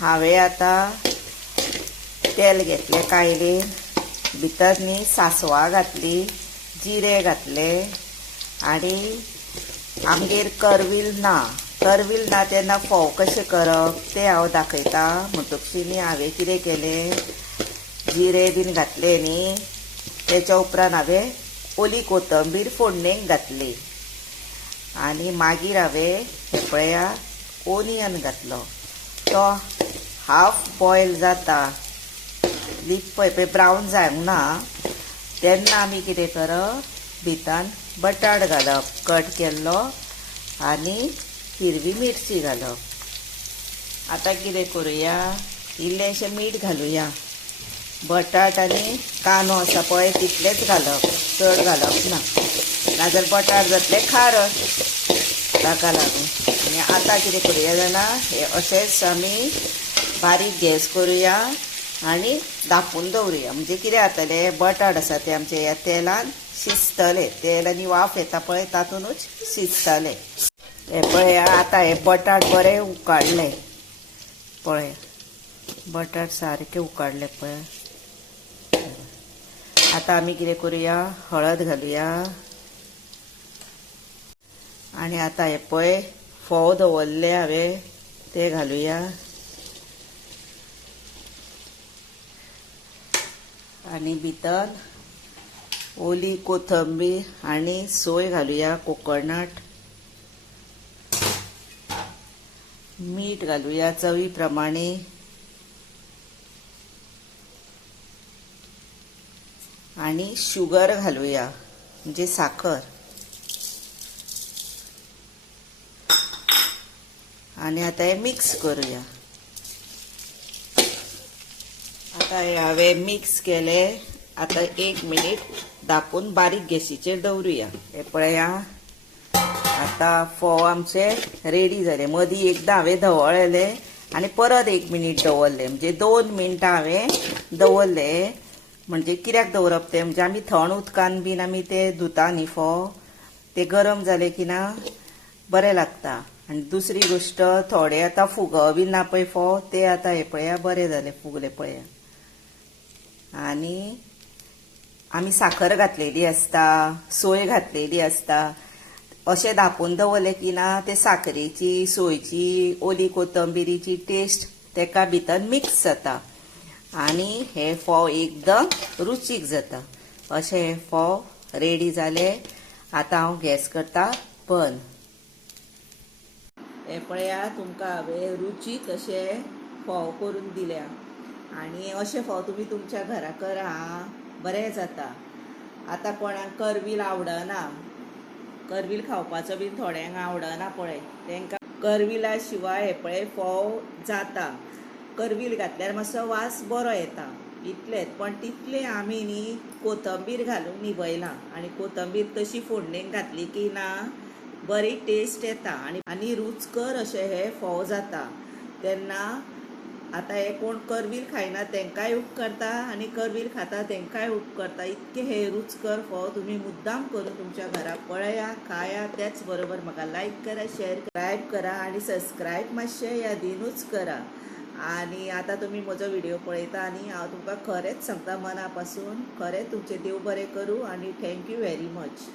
हांवें आतां तेल घेतलें कायलें, भितर न्ही सासवां घातली, जिरें घातलें आनी आमगेर करवील ना तेन्ना फोव कशें करप तें हांव दाखयतां। म्हणटकच न्ही हांवें कितें केलें, जिरें बीन घातलें न्ही, तेच्या उपरांत हांवें ओली कोथंबीर फोडणेक घातली आनी मागीर हांवें हें पळया ओनियन घातलो। तो हाफ बॉयल जाता, लीप पळय ब्रावन जावंक ना, तेन्ना आमी कितें करप, भितर बटाट घालप कट केल्लो आनी हिरवी मिरची घालप। आतां कितें करुया, इल्लेशें मीठ घालुया, बटाट आनी कांदो आसा पळय तितलेंच घालप, चड घालप ना, नाजाल्यार बटाट जातले खारट, ताका लागून। आनी आतां कितें करुया जाणा, हे अशेंच आमी बारीक गॅस करुया आनी धांपून दवरुया। म्हणजे कितें जातलें, बटाट आसा ते आमचे ह्या तेलान शिजतले, तेल आनी वाफ येता पळय तातूनच शिजतले। हे पळय आतां हे बटाट बरें उकाडले पळय, बटाट सारके उकाडले पळय। आतां आमी कितें करुया, हळद घालुया आनी आतां हे पळय फोव दवरले हांवें ते घालुया आनी भितर ओली कोथंबीर आनी सोय घालुया, कोकोनट, मीठ घालुया चवी प्रमाणे आनी शुगर घालुया म्हणजे साखर आनी आतां हे मिक्स करुया। आतां हे हांवें मिक्स केलें, आतां 1 मिनीट धांपून बारीक गॅसीचेर दवरुया। हे पळया आतां फोव आमचे रेडी जाले। मदीं एकदां हांवें धवळले आनी परत 1 मिनीट दवरले, म्हणजे 2 मिनटां हांवें दवरले। म्हणजे कित्याक दवरप तें, म्हणजे आमी थंड उदकान बीन आमी ते धुता न्ही फोव, ते गरम जाले की ना बरें लागता। आनी दुसरी गोश्ट, थोडे आतां फुगो बीन ना पळय फोव, ते आतां हे पळया बरें जाले, फुगले पळया। आनी आमी साखर घातलेली आसता, सोय घातलेली आसता, अशें धांपून दवरले की ना ते साखरेची, सोयची, ओली कोथंबिरीची टेस्ट तेका भितर मिक्स जाता आनी हे फोव एकदम रुचीक जाता। अशें हे फोव रेडी जाले। आतां हांव गॅस करता बंद। हे पळया तुमकां हांवें रुचीक अशे फोव करून दिल्या आनी अशे फोव तुमी तुमच्या घरा करा, बरें जाता। आतां कोणाक करवील आवडना, करवील खावपाचो बीन थोड्यांक आवडना पळय, तांकां करविला शिवाय हे पळय फोव जाता। करवील घातल्यार मातसो वास बरो येता इतलेंच, पण तितले आमी न्ही कोथंबीर घालून निभयला आनी कोथंबीर तशी फोडणेक घातली की ना बरी टेस्ट येता आनी रुचकर अशे हे फोव जाता। तेन्ना आतां हे कोण करवील खायना तांकांय उपकारता आनी करवील खाता तांकांय उपकारता। इतके हे रुचकर फोव तुमी मुद्दाम करून तुमच्या घरा पळया, खाया। त्याच बरोबर म्हाका लायक करा, शेअर सबस्क्रायब करा आनी सबस्क्रायब मातशें यादीनूच करा। आनी आतां तुमी म्हजो व्हिडिओ पळयता आनी हांव तुमकां खरेंच सांगता मना पासून, खरेंच तुमचें देव बरें करूं आनी थँक्यू व्हेरी मच।